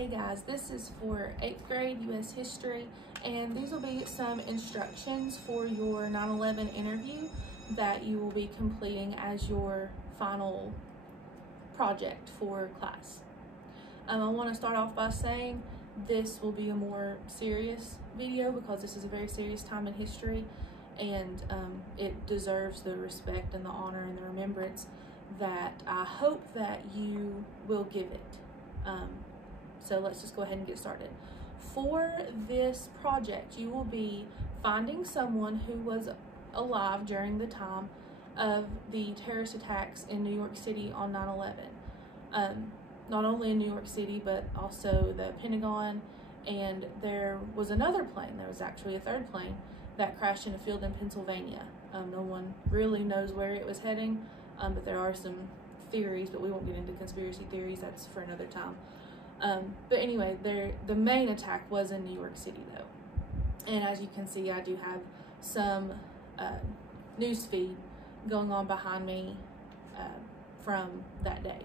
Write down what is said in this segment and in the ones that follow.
Hey guys, this is for 8th grade U.S. history, and these will be some instructions for your 9/11 interview that you will be completing as your final project for class. I want to start off by saying this will be a more serious video because this is a very serious time in history, and it deserves the respect and the honor and the remembrance that I hope that you will give it. So let's just go ahead and get started. For this project, you will be finding someone who was alive during the time of the terrorist attacks in New York City on 9/11. Not only in New York City, but also the Pentagon, and there was another plane. There was actually a third plane that crashed in a field in Pennsylvania. No one really knows where it was heading, but there are some theories, but we won't get into conspiracy theories. That's for another time. But anyway, the main attack was in New York City though. And as you can see, I do have some news feed going on behind me from that day.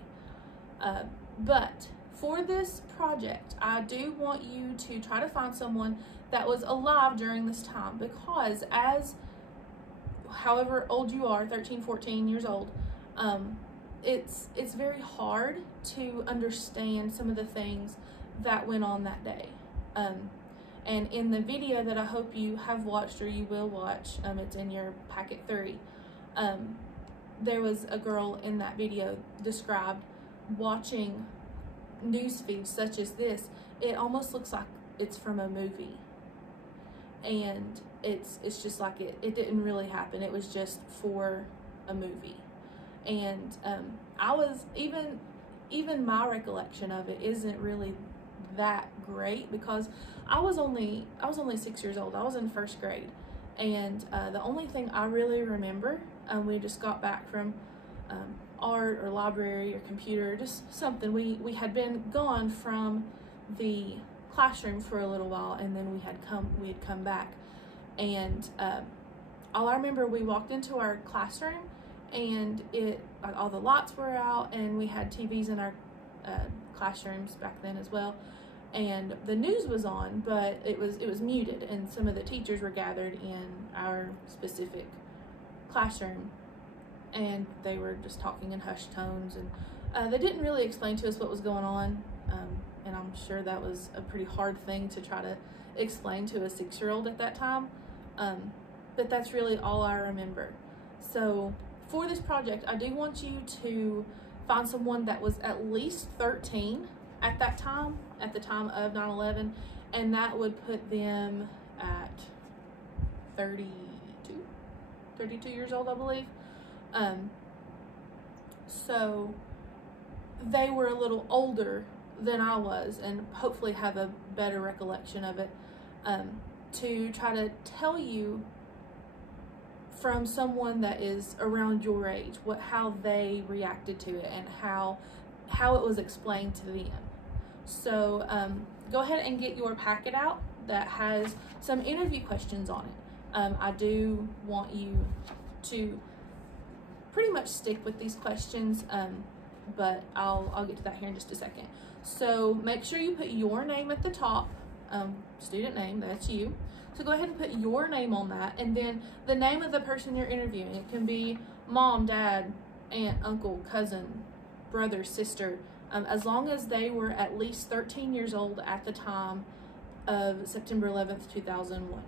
But for this project, I do want you to try to find someone that was alive during this time, because however old you are, 13, 14 years old, it's very hard to understand some of the things that went on that day. And in the video that I hope you have watched or you will watch, it's in your packet 3, there was a girl in that video described watching news feeds such as this. It almost looks like it's from a movie, and it's just like it didn't really happen. It was just for a movie. And I was even my recollection of it isn't really that great, because I was only 6 years old. I was in 1st grade, and the only thing I really remember, we just got back from art or library or computer, just something. We had been gone from the classroom for a little while, and then we had come back, and all I remember, we walked into our classroom, and all the lights were out, and we had TVs in our classrooms back then as well, and the news was on, but it was muted, and some of the teachers were gathered in our specific classroom, and they were just talking in hushed tones, and they didn't really explain to us what was going on, and I'm sure that was a pretty hard thing to try to explain to a 6-year-old at that time, but that's really all I remember. So for this project, I do want you to find someone that was at least 13 at that time, at the time of 9/11, and that would put them at 32 years old, I believe. So they were a little older than I was, and hopefully have a better recollection of it, to try to tell you from someone that is around your age how they reacted to it and how it was explained to them. So go ahead and get your packet out that has some interview questions on it. I do want you to pretty much stick with these questions, but I'll get to that here in just a second. So make sure you put your name at the top, student name, that's you. So go ahead and put your name on that, and then the name of the person you're interviewing. It can be mom, dad, aunt, uncle, cousin, brother, sister, as long as they were at least 13 years old at the time of September 11th, 2001.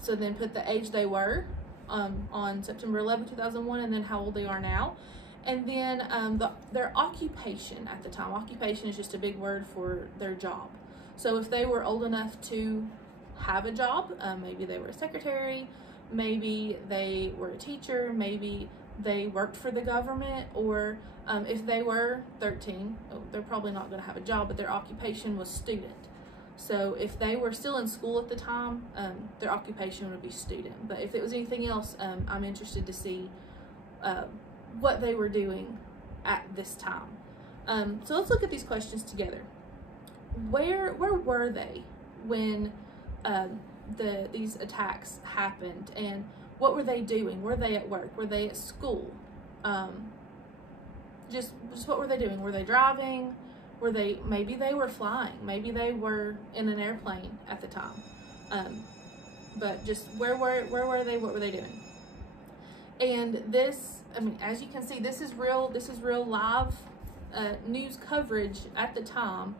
So then put the age they were on September 11th, 2001, and then how old they are now. And then their occupation at the time. Occupation is just a big word for their job. So if they were old enough to have a job, maybe they were a secretary, maybe they were a teacher, maybe they worked for the government, or if they were 13, they're probably not going to have a job, but their occupation was student. So if they were still in school at the time, their occupation would be student. But if it was anything else, I'm interested to see what they were doing at this time. So let's look at these questions together. Where were they when these attacks happened, and what were they doing? Were they at work? Were they at school? Just what were they doing? Were they driving? maybe they were flying, maybe they were in an airplane at the time, but just where were they, what were they doing? And this, I mean, as you can see, this is real live news coverage at the time.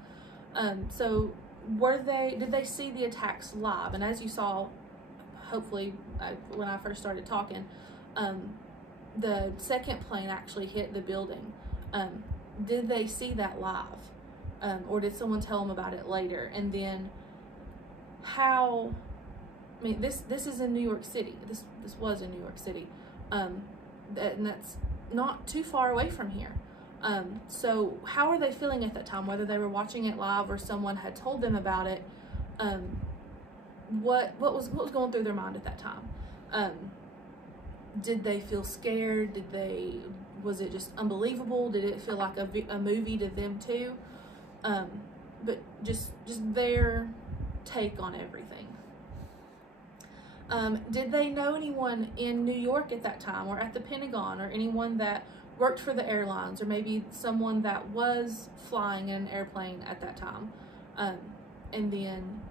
So did they see the attacks live? And as you saw, hopefully, when I first started talking, the second plane actually hit the building. Did they see that live? Or did someone tell them about it later? And then how, I mean, this is in New York City. This was in New York City. And that's not too far away from here. So how are they feeling at that time, whether they were watching it live or someone had told them about it? What was going through their mind at that time? Did they feel scared? Was it just unbelievable? Did it feel like a movie to them too? But just their take on everything. Did they know anyone in New York at that time, or at the Pentagon, or anyone that worked for the airlines, or maybe someone that was flying in an airplane at that time? And then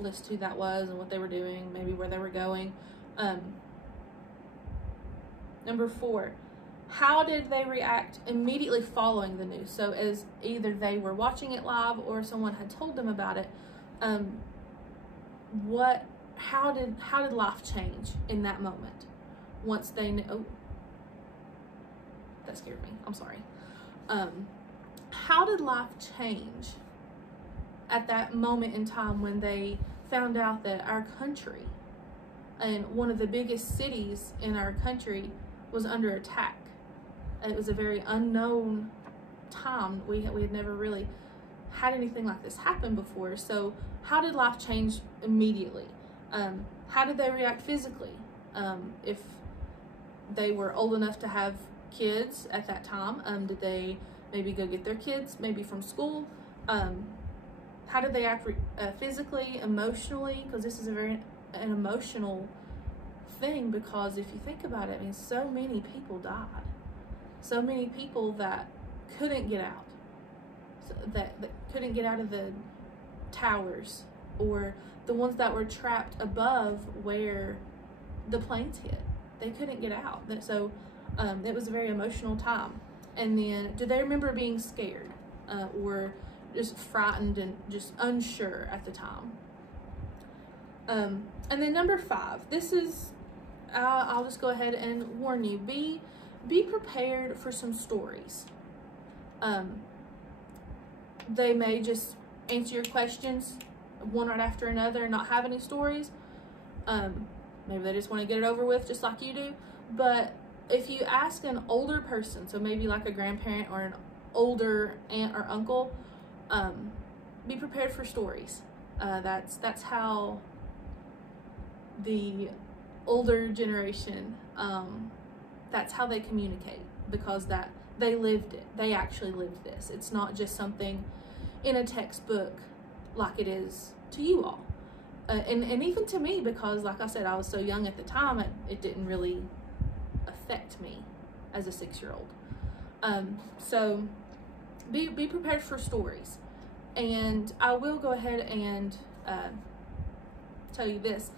list who that was and what they were doing, maybe where they were going. Number 4, how did they react immediately following the news? So as either they were watching it live or someone had told them about it, how did life change in that moment once they knew? Oh, that scared me. I'm sorry. How did life change at that moment in time when they found out that our country and one of the biggest cities in our country was under attack? It was a very unknown time. We had never really had anything like this happen before. So how did life change immediately? How did they react physically? If they were old enough to have kids at that time, did they maybe go get their kids maybe from school? How did they act physically, emotionally? Because this is an emotional thing, because if you think about it, I mean, so many people died. So many people that couldn't get out, that couldn't get out of the towers, or the ones that were trapped above where the planes hit. They couldn't get out. So it was a very emotional time. And then, do they remember being scared or just frightened and just unsure at the time? And then number 5, this is, I'll just go ahead and warn you, be prepared for some stories. They may just answer your questions one right after another and not have any stories. Maybe they just want to get it over with just like you do. But if you ask an older person, so maybe like a grandparent or an older aunt or uncle, be prepared for stories. That's how the older generation, that's how they communicate, because that they lived it. They actually lived this. It's not just something in a textbook like it is to you all. And even to me, because like I said, I was so young at the time, it didn't really affect me as a 6-year-old. So be prepared for stories. And I will go ahead and tell you this.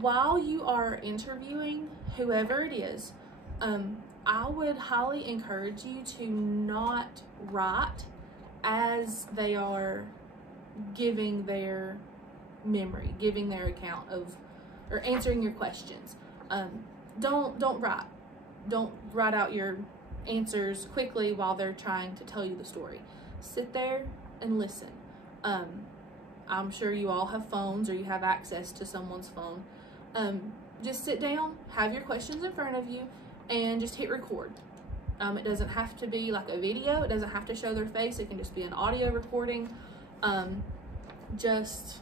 While you are interviewing whoever it is, I would highly encourage you to not write as they are giving their memory, giving their account of, or answering your questions. Don't write. Don't write out your answers quickly while they're trying to tell you the story. Sit there and listen. I'm sure you all have phones, or you have access to someone's phone. Just sit down, have your questions in front of you, and just hit record. It doesn't have to be like a video. It doesn't have to show their face. It can just be an audio recording. Just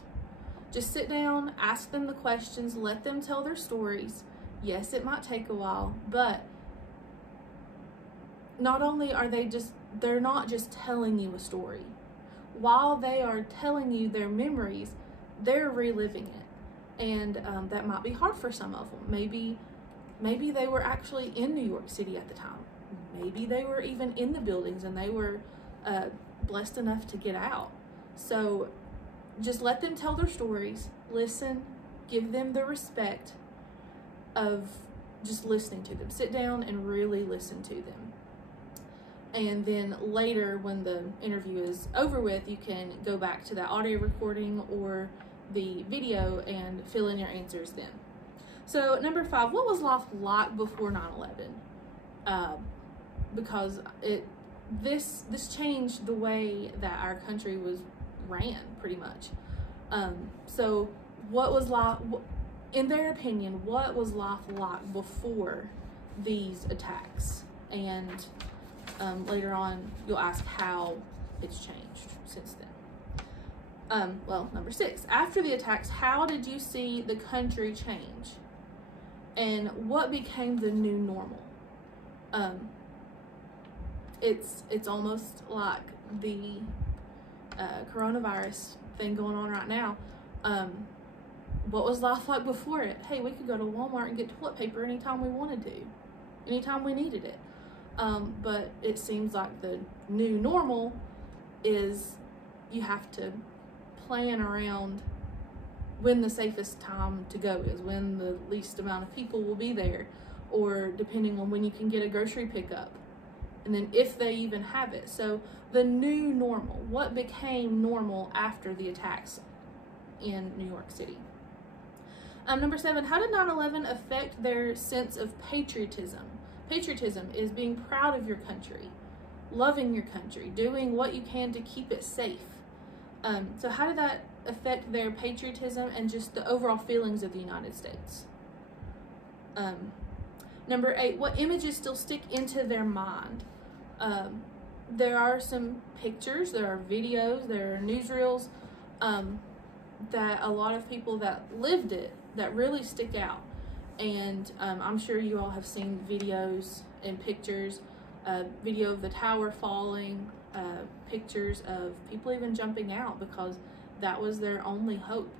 sit down, ask them the questions, let them tell their stories. Yes, it might take a while, but not only are they're not just telling you a story. While they are telling you their memories, they're reliving it. And that might be hard for some of them. Maybe they were actually in New York City at the time. Maybe they were even in the buildings and they were blessed enough to get out. So just let them tell their stories, listen, give them the respect of just listening to them. Sit down and really listen to them. And then later, when the interview is over with, you can go back to that audio recording or the video and fill in your answers then. So number 5, what was life like before 9/11? Because this changed the way that our country was ran, pretty much. So what was life, in their opinion, what was life like before these attacks? And later on, you'll ask how it's changed since then. Well, number 6, after the attacks, how did you see the country change? And what became the new normal? It's almost like the coronavirus thing going on right now. What was life like before it? Hey, we could go to Walmart and get toilet paper anytime we wanted to, anytime we needed it. But it seems like the new normal is you have to plan around when the safest time to go is, when the least amount of people will be there, or depending on when you can get a grocery pickup, and then if they even have it. So the new normal, what became normal after the attacks in New York City? Number 7, how did 9/11 affect their sense of patriotism? Patriotism is being proud of your country, loving your country, doing what you can to keep it safe. So how did that affect their patriotism and just the overall feelings of the United States? Number 8, what images still stick into their mind? There are some pictures, there are videos, there are newsreels that a lot of people that lived it, that really stick out. And I'm sure you all have seen videos and pictures, video of the tower falling, pictures of people even jumping out because that was their only hope.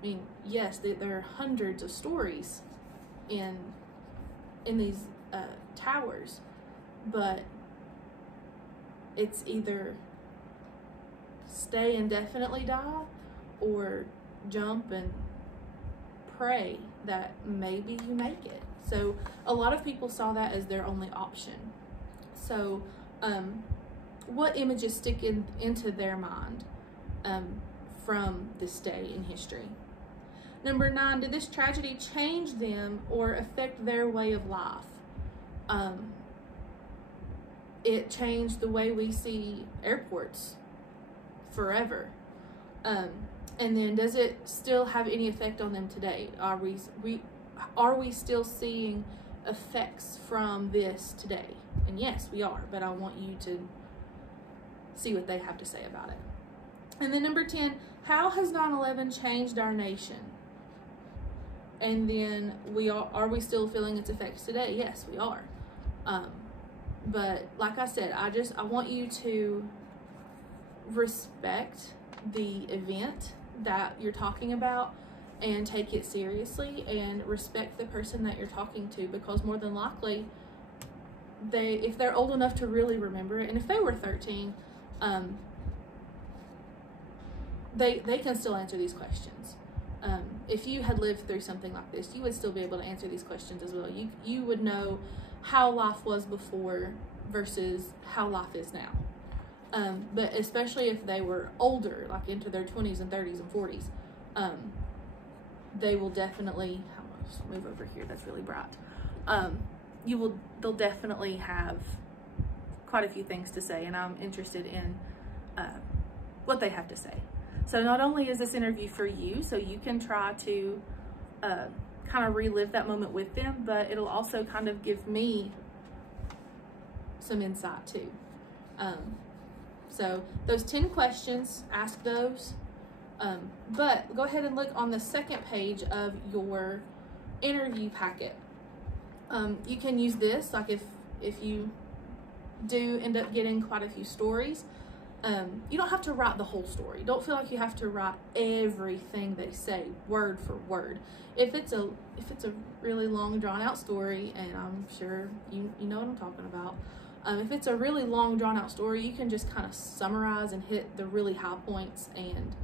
I mean, yes, there are hundreds of stories in these towers, but it's either stay and definitely die or jump and pray that maybe you make it. So a lot of people saw that as their only option. So what images stick into their mind from this day in history? Number 9, did this tragedy change them or affect their way of life? It changed the way we see airports forever. And then does it still have any effect on them today? Are we still seeing effects from this today? And yes, we are, but I want you to see what they have to say about it. And then number 10, how has 9/11 changed our nation? And then are we still feeling its effects today? Yes, we are. But like I said, I want you to respect the event that you're talking about and take it seriously and respect the person that you're talking to, because more than likely if they're old enough to really remember it, and if they were 13, they can still answer these questions. If you had lived through something like this, you would still be able to answer these questions as well. You would know how life was before versus how life is now. But especially if they were older, like into their 20s and 30s and 40s, they will definitely, let's move over here, that's really bright. They'll definitely have quite a few things to say, and I'm interested in what they have to say. So not only is this interview for you, so you can try to kind of relive that moment with them, but it'll also kind of give me some insight too. So those 10 questions, ask those, but go ahead and look on the second page of your interview packet. You can use this, like if you do end up getting quite a few stories, you don't have to write the whole story. Don't feel like you have to write everything they say word for word. If it's a really long, drawn out story, and I'm sure you know what I'm talking about, If it's a really long, drawn-out story, you can just kind of summarize and hit the really high points and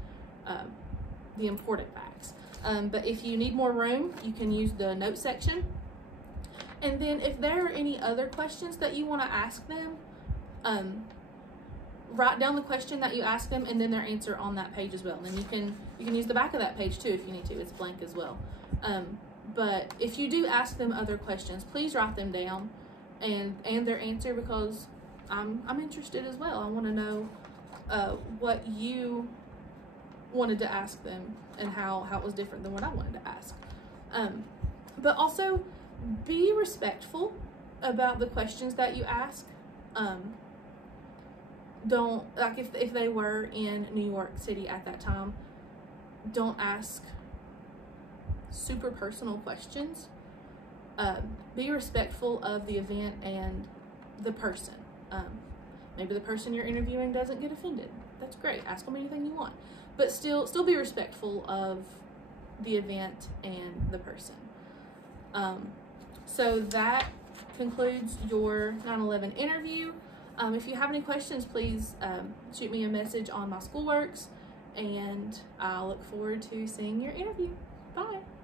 the important facts. But if you need more room, you can use the note section. And then if there are any other questions that you want to ask them, write down the question that you ask them and then their answer on that page as well. And then you can use the back of that page too if you need to. It's blank as well. But if you do ask them other questions, please write them down and their answer, because I'm interested as well. I want to know what you wanted to ask them and how it was different than what I wanted to ask. But also be respectful about the questions that you ask. Don't, like, if they were in New York City at that time, don't ask super personal questions. Be respectful of the event and the person. Maybe the person you're interviewing doesn't get offended. That's great. Ask them anything you want. But still be respectful of the event and the person. So that concludes your 9/11 interview. If you have any questions, please shoot me a message on my Schoolworks, and I'll look forward to seeing your interview. Bye.